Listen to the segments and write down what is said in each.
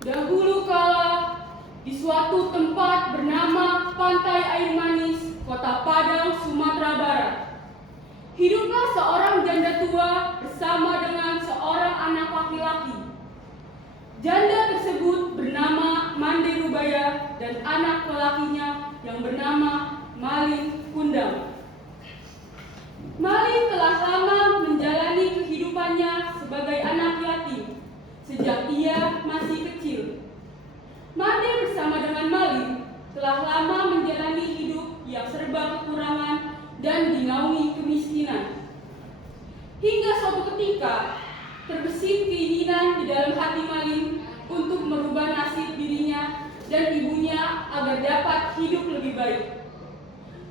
Dahulu kala, di suatu tempat bernama Pantai Air Manis, Kota Padang, Sumatera Barat, hiduplah seorang janda tua bersama dengan seorang anak laki-laki. Janda tersebut bernama Mande Rubaya dan anak lelakinya yang bernama Malin Kundang. Malin telah lama menjalani kehidupannya sebagai anak yatim sejak ia masih kecil. Mande bersama dengan Malin telah lama menjalani hidup yang serba kekurangan dan dinaungi kemiskinan. Hingga suatu ketika, terbesit keinginan di dalam hati Malin untuk merubah nasib dirinya dan ibunya agar dapat hidup lebih baik.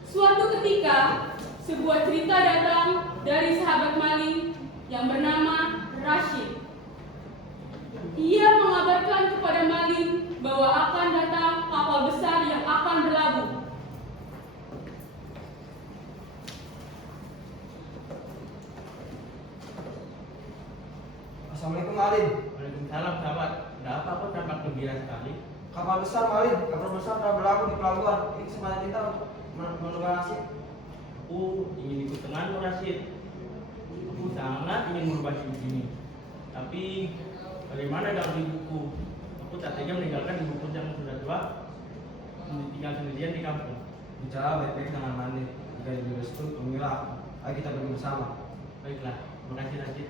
Suatu ketika, sebuah cerita datang dari sahabat Malin yang bernama Rashid. Ia mengabarkan kepada Malin bahwa akan datang kapal besar yang akan berlabuh. Assalamualaikum Malin. Waalaikumsalam sahabat. Ada apa kok tampak gembira sekali? Kapal besar Malin, kapal besar telah berlabuh di pelabuhan. Ini kesempatan kita untuk menukar nasib. Aku ingin ikut denganmu, Rashid. Aku sangat ingin merubah hidup ini. Tapi bagaimana dengan ibuku? Aku tak tega meninggalkan ibuku yang sudah tua tinggal sendirian di kampung. Bicara baik-baik dengan Malin. Jika ibu restu, tunggulah aku. Ayo kita pergi bersama. Baiklah, terima kasih Rashid.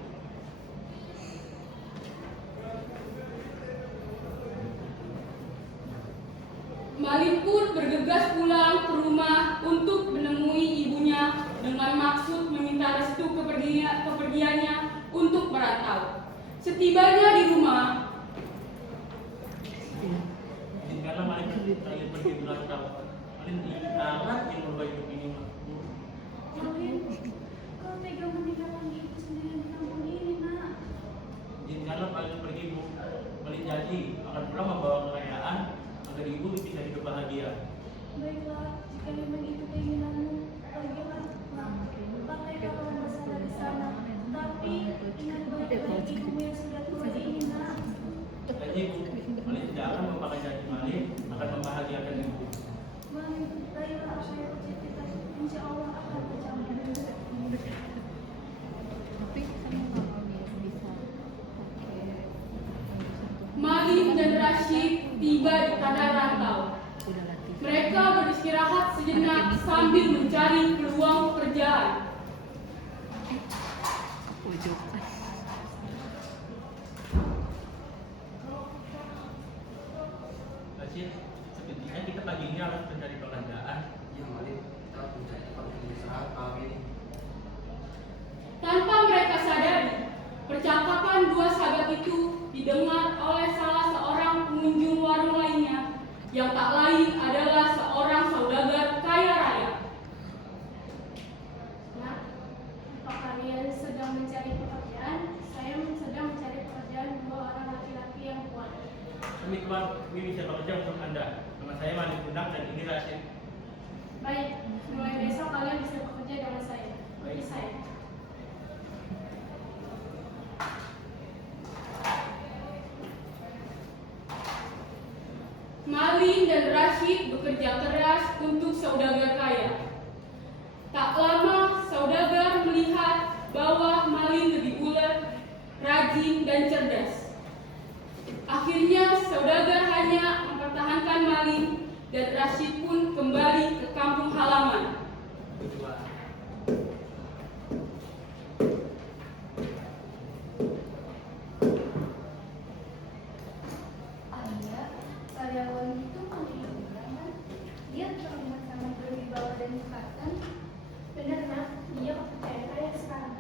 Malin pun bergegas pulang ke rumah untuk menemui ibunya dengan maksud meminta restu kepergiannya untuk merantau. Setibanya di rumah, Karena Malin ingin pergi merantau. Malin sangat ingin merubah hidup ini. Malin, kau tega meninggalkan ibu sendirian di kampung ini, nak? Izinkanlah Malin pergi, Bu. Malin janji akan pulang membawa kekayaan agar ibu bisa hidup bahagia. Baiklah, jika memang itu keinginanmu, pergilah. Pakai kapal besar di sana. Tapi ingat baik-baik ibumu yang sudah tua ini, nak. Janji, Bu. Malin tidak akan melupakan janji Malin akan membahagiakan ibu. Malin, raihlah apa yang kau cita-cita. Insya Allah akan tercapai. Malin dan Rashid tiba di tanah rantau. Mereka beristirahat sejenak sambil mencari peluang pekerjaan. Rashid, sepertinya kita pagi ini harus mencari pekerjaan. Ya Malin, kita harus mencari tempat untuk beristirahat malam ini. Tanpa mereka sadari, percakapan dua sahabat itu didengar oleh salah seorang pengunjung warung lainnya yang tak lain adalah seorang saudagar kaya raya. Nak, apa kalian sedang mencari pekerjaan? Saya sedang mencari pekerjaan dua orang laki-laki yang kuat. Kami bisa bekerja untuk Anda. Nama saya Malin Kundang dan ini Rashid. Baik, mulai besok kalian bisa bekerja dengan saya. Ikuti saya. Malin dan Rashid bekerja keras untuk saudagar kaya. Tak lama, saudagar melihat bahwa Malin lebih ulet, rajin, dan cerdas. Akhirnya, saudagar hanya mempertahankan Malin dan Rashid pun kembali ke kampung halaman. Kedua. Ayah, karyawan itu memiliki kan? Dia terlihat sangat berwibawa dan cekatan. Benar, nak. Dia kaya sekarang.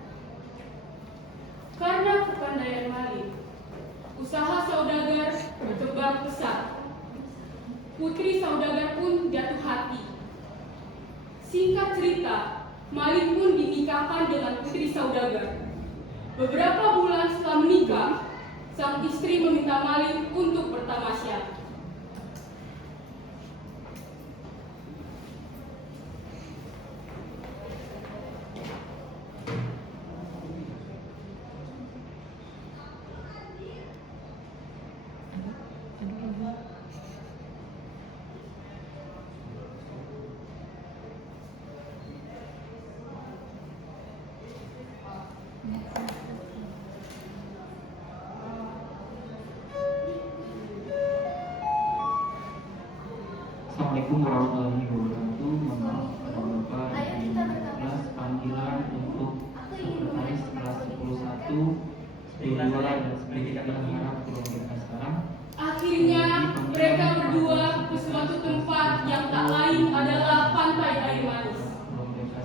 Karena kepandaian Malin, usaha saudagar berkembang pesat. Putri saudagar pun jatuh hati. Singkat cerita, Malin pun dinikahkan dengan putri saudagar. Beberapa bulan setelah menikah, sang istri meminta Malin untuk bertamasya. Assalamualaikum warahmatullahi wabarakatuh. Mohon maaf pada Bapak Ayo di kita bertanya. kelas panggilan untuk Aku ingin sekretaris kelas 11 B2 dan sebagai harap keluarga sekarang. Akhirnya mereka berdua ke suatu tempat yang tak lain adalah pantai air manis,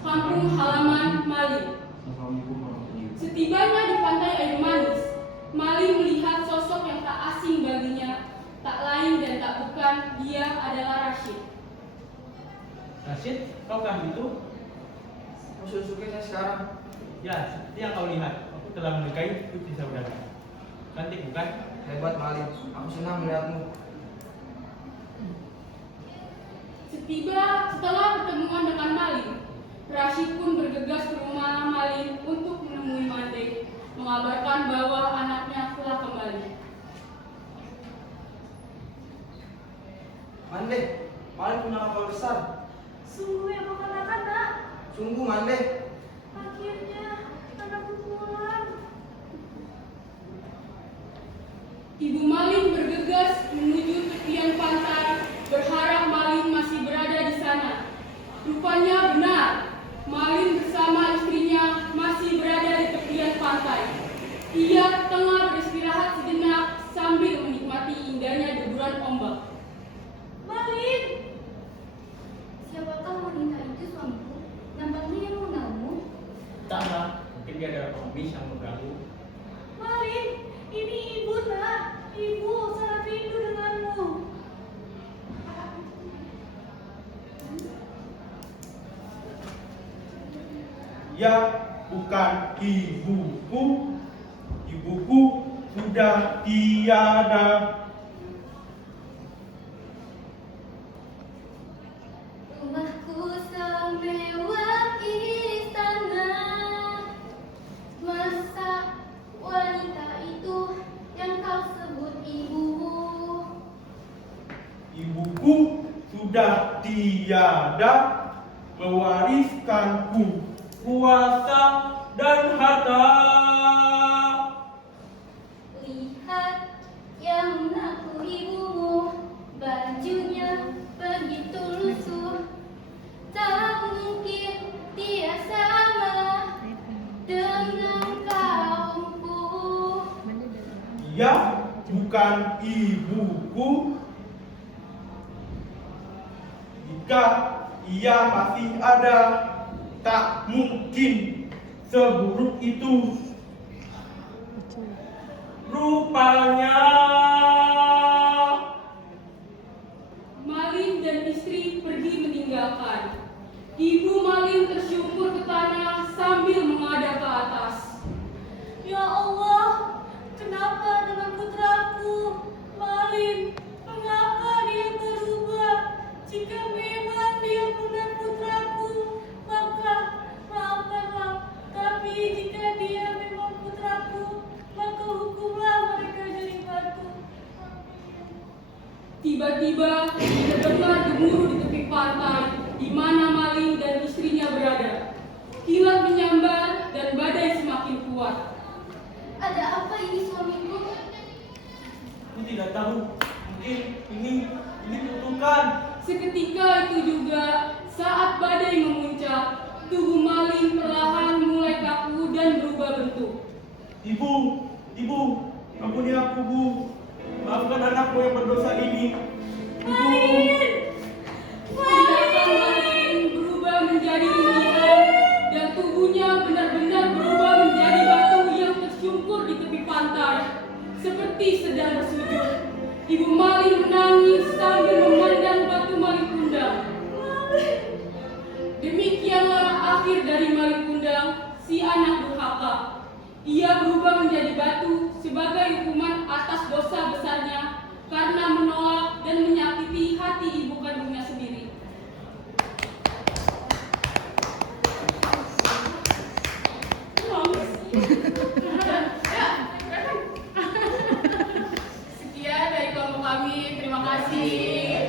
kampung halaman Mali. Assalamualaikum warahmatullahi wabarakatuh. Setibanya di pantai air manis, Mali melihat sosok yang tak asing baginya, tak lain dan tak bukan, dia adalah Rashid. Rashid, kaukah itu? Musuh-musuhnya sekarang. Ya, seperti yang kau lihat, aku telah menikahi putri saudara. Cantik bukan? Hebat Malin, aku senang melihatmu. Setelah pertemuan dengan Mali, Rashid pun bergegas ke rumah Mali untuk menemui Mande, mengabarkan bahwa anaknya telah kembali. Mande, Malin punya kapal besar. Sungguh yang kau katakan, Nak. Sungguh Mande. Akhirnya anakku pulang. Ibu Malin bergegas menuju tepian pantai, berharap Malin masih berada di sana. Rupanya benar, Malin bersama istrinya masih berada di tepian pantai. Ia tengah beristirahat sejenak sambil menikmati indahnya deburan ombak. Malin, Siapakah wanita itu, suamiku? Nampaknya yang mengenalmu. Tak, mungkin dia adalah pengemis yang mengganggu. Malin, ini ibu, Nak. Ibu sangat rindu denganmu. Ya, bukan ibuku. Ibuku sudah tiada. Rumahku semewah istana. Masa wanita itu yang kau sebut ibumu? Ibuku sudah tiada, mewariskanku kuasa dan harta. Lihat yang mengaku ibumu, bajunya begitu lusuh. Tak mungkin dia sama dengan kaumku. Dia bukan ibuku. Jika ia masih ada, tak mungkin seburuk itu. Rupanya Malin dan istri pergi meninggalkan. Ibu Malin tersyukur ke tanah sambil menghadap ke atas. Ya Allah, kenapa dengan putraku? Malin, mengapa dia berubah? Jika memang dia benar putraku, maka maafkanlah. Tapi jika dia memang putraku, maka hukumlah mereka jadi batu. Tiba-tiba terdengar gemuruh di tepi pantai di mana Malin dan istrinya berada. Kilat menyambar dan badai semakin kuat. Ada apa ini, suamiku? Aku tidak tahu. Mungkin ini kutukan. Seketika itu juga saat badai memuncak, tubuh Malin perlahan mulai kaku dan berubah bentuk. Ibu, ampuni aku, Bu. Maafkan anakku yang berdosa ini. Ibu. Tindakan Malin berubah menjadi rintihan dan tubuhnya benar-benar berubah menjadi batu yang tersungkur di tepi pantai, seperti sedang bersujud. Ibu Malin menangis sambil memandang batu Malin Kundang. Demikianlah akhir dari Malin Kundang, si anak durhaka. Ia berubah menjadi batu sebagai hukuman atas dosa besarnya karena menolak dan menyakiti hati ibu kandungnya sendiri. Sekian dari kelompok kami, terima kasih.